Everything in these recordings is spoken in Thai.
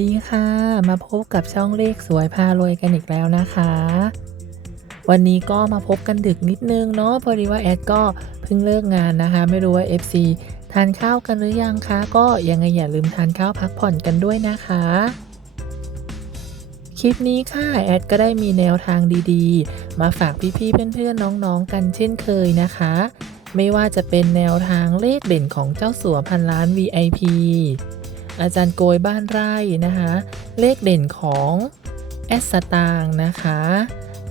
ดีค่ะ มาพบกับช่องเลขสวยพารวยกันอีกแล้วนะคะ วันนี้ก็มาพบกันดึกนิดนึงเนาะพอดีว่าแอดก็เพิ่งเลิกงานนะคะ ไม่รู้ว่า FC ทานข้าวกันหรือยังคะ ก็ยังไงอย่าลืมทานข้าวพักผ่อนกันด้วยนะคะ คลิปนี้ค่ะแอดก็ได้มีแนวทางดีๆ มาฝากพี่ๆเพื่อนๆน้องๆกันเช่นเคยนะคะ ไม่ว่าจะเป็นแนวทางเลขเด่นของเจ้าสัวพันล้าน VIP อาจารย์โกยบ้านไร่นะคะ เลขเด่นของแอสตางนะคะ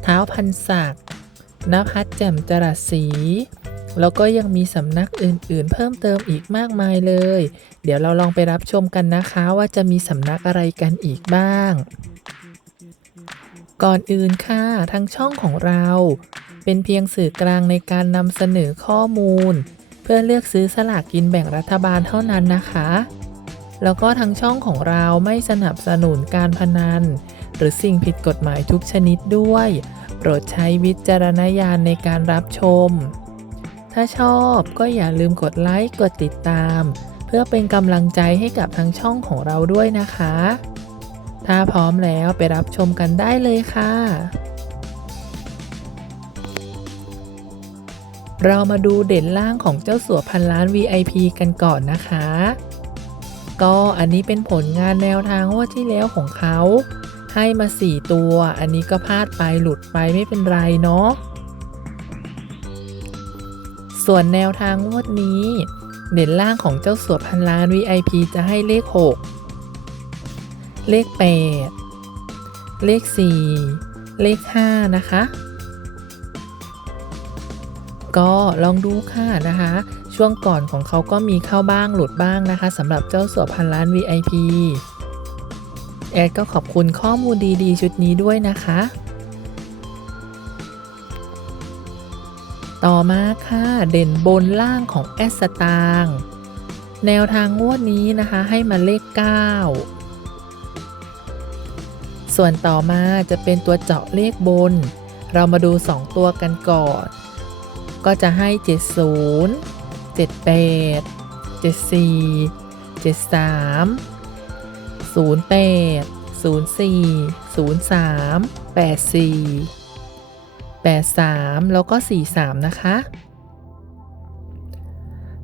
เท้าพันศักดิ์นภัสแจ่มจรัสศรีแล้วก็ยังมีสำนักอื่นๆ เพิ่มเติมอีกมากมายเลย เดี๋ยวเราลองไปรับชมกันนะคะว่าจะมีสำนักอะไรกันอีกบ้าง ก่อนอื่นค่ะทางช่องของเรา เป็นเพียงสื่อกลางในการนำเสนอข้อมูล เพื่อเลือกซื้อสลากกินแบ่งรัฐบาลเท่านั้นนะคะ แล้วก็ทางช่องของเราไม่สนับสนุนการพนัน หรือสิ่งผิดกฎหมายทุกชนิดด้วย โปรดใช้วิจารณญาณในการรับชม ถ้าชอบก็อย่าลืมกดไลค์กดติดตาม เพื่อเป็นกำลังใจให้กับทางช่องของเราด้วยนะคะ ถ้าพร้อมแล้วไปรับชมกันได้เลยค่ะเรามาดูเด่นล่างของเจ้าสัวพันล้าน VIP กันก่อนนะคะ ก็อันนี้เป็นผลงานแนวทางว่าที่แล้วของเขา ให้มา 4 ตัว อันนี้ก็พลาดไปหลุดไปไม่เป็นไรเนาะส่วนแนวทางงวดนี้ เด่นล่างของเจ้าสัวพันล้าน VIP จะให้เลข 6 เลข 8 เลข 4 เลข 5 นะคะ ก็ลองดูค่ะนะคะ ช่วงก่อนของเขาก็มีเข้าบ้างหลุดบ้างนะคะสำหรับเจ้าสัวพันล้าน VIP แอดก็ขอบคุณข้อมูลดีๆ ชุดนี้ด้วยนะคะ ต่อมาค่ะ เด่นบนล่างของแอสตางแนวทางงวดนี้นะคะให้มาเลข 9 ส่วนต่อมาจะเป็นตัวเจาะเลขบน เรามาดู 2 ตัวกันก่อน ก็จะให้ 70 78 74 73 08 04 03 84 83 แล้วก็ 43 นะคะ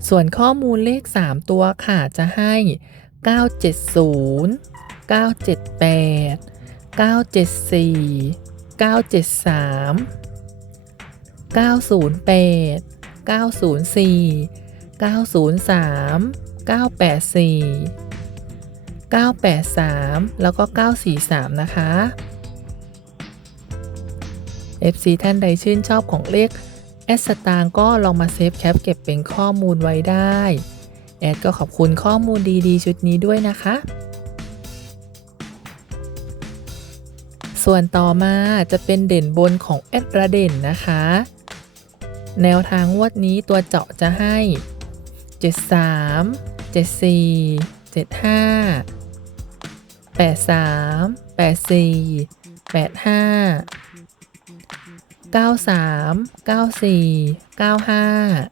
ส่วนข้อมูลเลข 3 ตัวค่ะ จะให้ 970 978 974 973 908 904 903 984 983 แล้วก็ 943 นะคะ FC ท่านใดชื่นชอบของเลขแอดสตางก็ลองมาเซฟแคปเก็บเป็นข้อมูลไว้ได้ แอดก็ขอบคุณข้อมูลดีๆ ชุดนี้ด้วยนะคะ ส่วนต่อมาจะเป็นเด่นบนของแอดระเด่นนะคะ แนวทางวดนี้ตัวเจาะจะให้ 73 74 75 83 84 85 93 94 95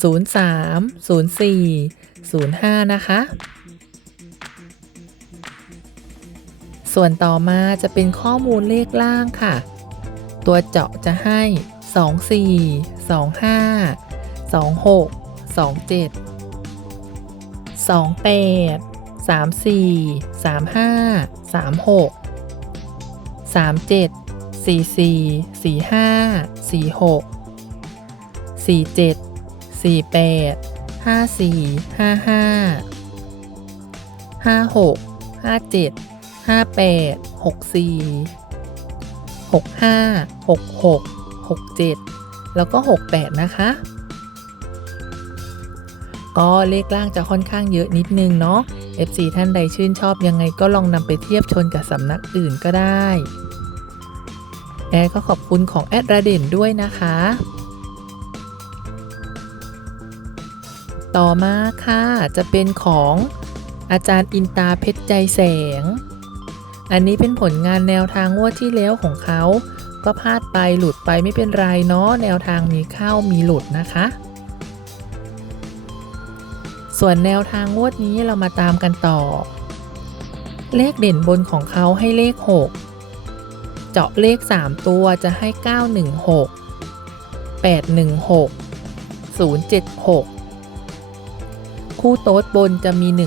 03 04 05 นะคะ ส่วนต่อมาจะเป็นข้อมูลเลขล่างค่ะ ตัวเจาะจะให้ 24 25 26 27 28 34 35 36 37 44 45 46 47 48 54 55 56 57 58 64 65 66 67 แล้วก็ 68 นะคะ ก็เลขล่างจะค่อนข้างเยอะนิดนึงเนาะ FC ท่านใดชื่นชอบยังไงก็ลองนำไปเทียบชนกับสำนักอื่นก็ได้ แอดก็ขอบคุณของแอดระเด่นด้วยนะคะ ต่อมาค่ะจะเป็นของอาจารย์อินตาเพชรใจแสง อันนี้เป็นผลงานแนวทางงวดที่แล้วของเขา ก็พลาดไปหลุดไปไม่เป็นไรเนาะแนวทางมีเข้ามีหลุดนะคะ ส่วนแนวทางงวดนี้เรามาตามกันต่อ เลขเด่นบนของเขาให้เลข 6 เจาะเลข 3 ตัวจะให้ 916 816 076 คู่โต๊ดบนจะมี 16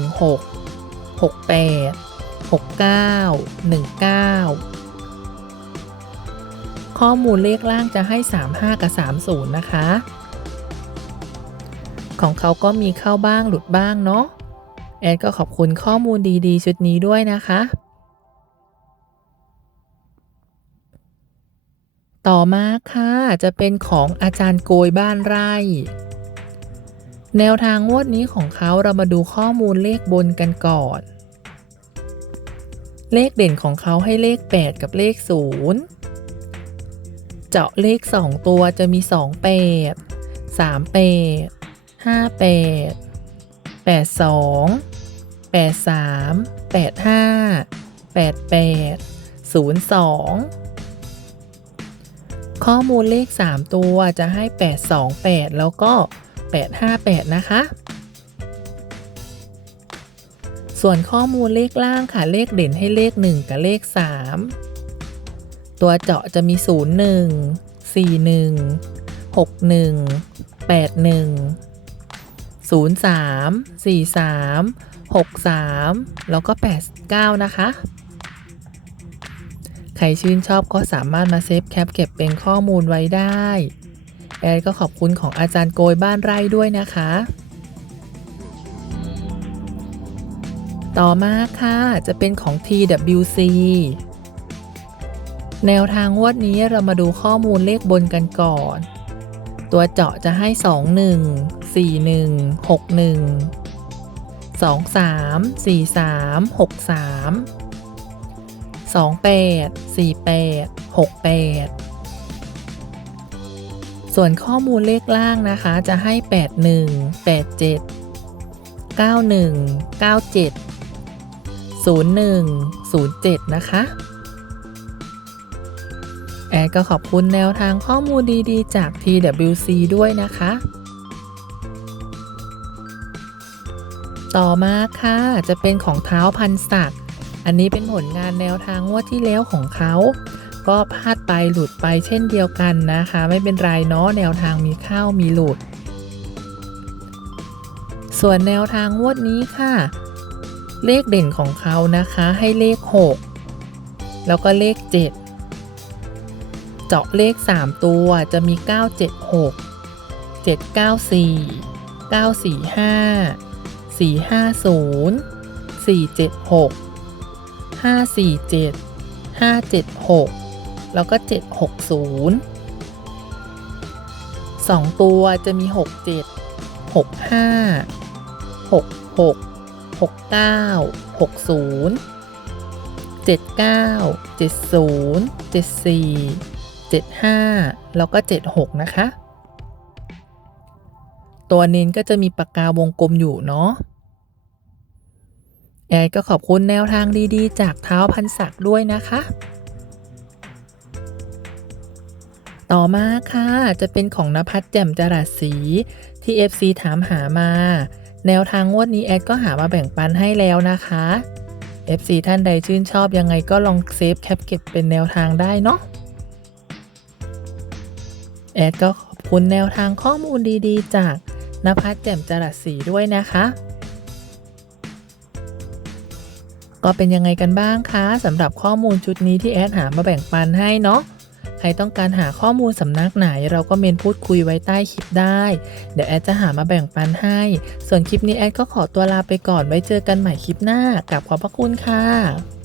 68 69 19 ข้อมูลเลขล่างจะให้ 35 กับ 30 นะคะ ของเขาก็มีเข้าบ้างหลุดบ้างเนาะแอดก็ขอบคุณข้อมูลดีๆ ชุดนี้ด้วยนะคะ ต่อมาค่ะจะเป็นของอาจารย์โกยบ้านไร่ แนวทางงวดนี้ของเขาเรามาดูข้อมูลเลขบนกันก่อน เลขเด่นของเขาให้เลข 8 กับเลข 0 เจาะเลข 2 ตัวจะมี 2 8 3 8 5 8 8 2 8 3 8 5 8 8 0 2ข้อมูลเลข 3 ตัวจะให้ 8 2 8 แล้วก็ 8 5 8 นะคะ ส่วนข้อมูลเลขล่างค่ะ เลขเด่นให้เลข 1 กับเลข 3 ตัวเจาะจะมี 0 1 4 1 0 3 4 3 6 3 แล้วก็ 89 นะคะ ใครชื่นชอบก็สามารถมาเซฟแคปเก็บเป็นข้อมูลไว้ได้ แอดก็ขอบคุณของอาจารย์โกยบ้านไร่ด้วยนะคะ ต่อมาค่ะ จะเป็นของ TWC แนวทางวดนี้เรามาดูข้อมูลเลขบนกันก่อน ตัวเจาะจะให้ 2 1 61 23 43 63 28 48 68 ส่วนข้อมูลเลขล่างนะคะจะให้ 81 87 91 97 01 07 นะคะ แอดก็ขอบคุณแนวทางข้อมูลดีๆ จาก TWC ด้วยนะคะ ต่อมาค่ะจะเป็นของเท้าพันศักดิ์อันนี้เป็นผลงานแนวทางงวดที่แล้วของเขา ก็พลาดไปหลุดไปเช่นเดียวกันนะคะ ไม่เป็นไรเนาะแนวทางมีเข้ามีหลุด ส่วนแนวทางงวดนี้ค่ะ เลขเด่นของเขานะคะให้เลข 6 แล้วก็เลข 7 เจาะเลข 3 ตัวจะมี 976 794 945 450 476 547 576 แล้วก็ 760 2 ตัวจะมี 67 65 66 69 60 79 70 74 75 แล้วก็ 76 นะคะ ตัวเน้นก็จะมีปากกาวงกลมอยู่เนาะ แอดก็ขอบคุณแนวทางดีๆ จากเท้าพันศักดิ์ด้วยนะคะ ต่อมาค่ะ จะเป็นของนภัสแจ่มจรัสสีที่ FC ถามหามา แนวทางงวดนี้แอดก็หามาแบ่งปันให้แล้วนะคะ FC ท่านใดชื่นชอบยังไงก็ลองเซฟแคปเก็บเป็นแนวทางได้เนาะแอดก็ขอบคุณแนวทางข้อมูลดีๆ จากนภัสแจ่มจรัสสีด้วยนะคะ ก็เป็นยังไงกันบ้างคะสำหรับข้อมูลชุดนี้ที่แอดหามาแบ่งปันให้เนาะใครต้องการหาข้อมูลสำนักไหน เราก็เมนพูดคุยไว้ใต้คลิปได้ เดี๋ยวแอดจะหามาแบ่งปันให้ ส่วนคลิปนี้แอดก็ขอตัวลาไปก่อนไว้เจอกันใหม่คลิปหน้ากับขอบพระคุณค่ะ